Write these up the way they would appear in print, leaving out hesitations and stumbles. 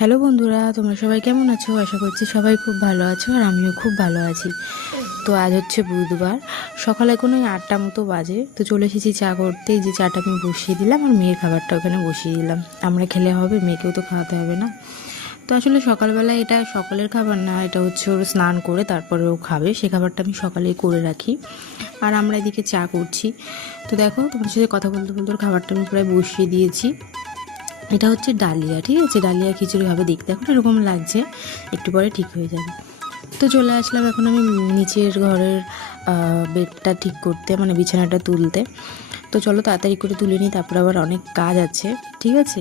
Hello বন্ধুরা, তোমরা সবাই কেমন আছো? আশা করছি সবাই খুব ভালো আছো আর আমিও খুব ভালো আছি। তো আজ হচ্ছে বুধবার, সকাল এখন ওই 8টা মতো বাজে। তো চলে এসেছি চা করতে। এই যে চাটা আমি বসিয়ে দিলাম আর মেয়ের খাবারটা ওখানে বসিয়ে দিলাম। আমরা খেলে হবে, মেয়েকেও তো খাওয়াতে হবে না। তো আসলে সকালবেলা এটা সকালের খাবার না, এটা হচ্ছে ওর স্নান করে তারপরে ও খাবে, সে খাবারটা আমি সকালেই করে রাখি। আর আমরা এদিকে চা করছি। তো দেখো, তোমার সাথে কথা বলতে বলতে ওর খাবারটা আমি প্রায় বসিয়ে দিয়েছি। এটা হচ্ছে ডালিয়া, ঠিক আছে? ডালিয়া খিচুড়ি হবে, দেখতে এখন এরকম লাগছে, একটু পরে ঠিক হয়ে যাবে। তো চলে আসলাম এখন আমি নিচের ঘরের বেডটা ঠিক করতে, মানে বিছানাটা তুলতে। তো চলো তাড়াতাড়ি করে তুলে নিই, তারপর আবার অনেক কাজ আছে, ঠিক আছে?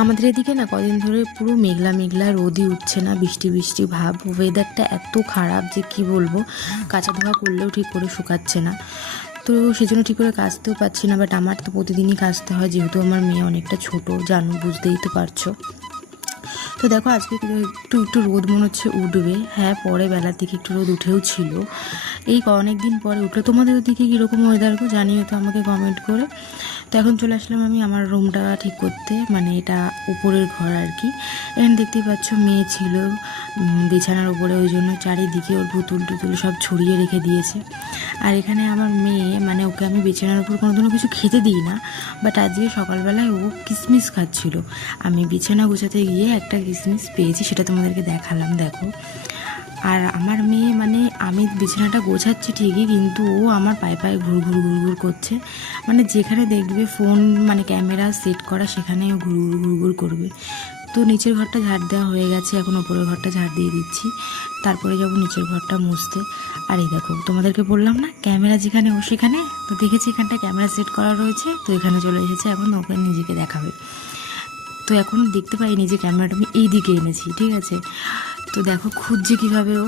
আমাদের এদিকে না কদিন ধরে পুরো মেঘলা মেঘলা, রোদই উঠছে না, বৃষ্টি বৃষ্টি ভাব। ওয়েদারটা এত খারাপ যে কি বলবো, কাঁচা ধোয়া করলেও ঠিক করে শুকাচ্ছে না। তো সেজন্য ঠিক করে কাচতেও পারছি না। বাট আমার তো প্রতিদিনই কাচতে হয়, যেহেতু আমার মেয়ে অনেকটা ছোট, জানো, বুঝতেই তো পারছো। তো দেখো আজকে একটু একটু রোদ মনে হচ্ছে উঠবে। হ্যাঁ, পরে বেলার দিকে একটু রোদ উঠেও ছিল, এই অনেক দিন পরে উঠলো। তোমাদের ওদিকে কীরকম ওয়েদার গো, জানিও তো আমাকে কমেন্ট করে। তো এখন চলে আসলাম আমি আমার রুমটা ঠিক করতে, মানে এটা উপরের ঘর আর কি। এখানে দেখতেই পাচ্ছ মেয়ে ছিল বিছানার উপরে, ওই জন্য চারিদিকে ওর পুতুল টুতুল সব ছড়িয়ে রেখে দিয়েছে। আর এখানে আমার মেয়ে, মানে ওকে আমি বিছানার উপর কোনোদিনও কিছু খেতে দিই না, বাট আজকে সকালবেলায় ও কিশমিশ খাচ্ছিল। আমি বিছানা গোছাতে গিয়ে একটা কিশমিশ পেয়েছি, সেটা তোমাদেরকে দেখালাম, দেখো। আর আমার মেয়ে, মানে আমি বিছানাটা গোছাচ্ছি ঠিকই, কিন্তু ও আমার পায়ে পায়ে ঘুর ঘুর ঘুর ঘুর করছে। মানে যেখানে দেখবে ফোন, মানে ক্যামেরা সেট করা, সেখানে ও ঘুর ঘুর ঘুর ঘুর করবে। তো নিচের ঘরটা ঝাড় দেওয়া হয়ে গেছে, এখন ওপরের ঘরটা ঝাড় দিয়ে দিচ্ছি, তারপরে যাবো নিচের ঘরটা মুছতে। আর এই দেখো, তোমাদেরকে বললাম না ক্যামেরা যেখানে ও সেখানে, তো দেখেছি এখানটা ক্যামেরা সেট করা রয়েছে, তো এখানে চলে এসেছে, এখন ওকে নিজেকে দেখাবে। তো এখন দেখতে পাইনি যে ক্যামেরাটা আমি এই দিকে এনেছি, ঠিক আছে? তো দেখো খুঁজছে কীভাবে ও।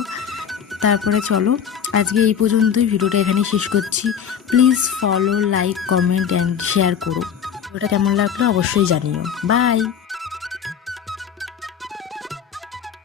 তারপরে চলো আজকে এই পর্যন্তই, ভিডিওটা এখানেই শেষ করছি। Please follow, like, comment and share করো। ভিডিওটা কেমন লাগলো অবশ্যই জানিও। বাই।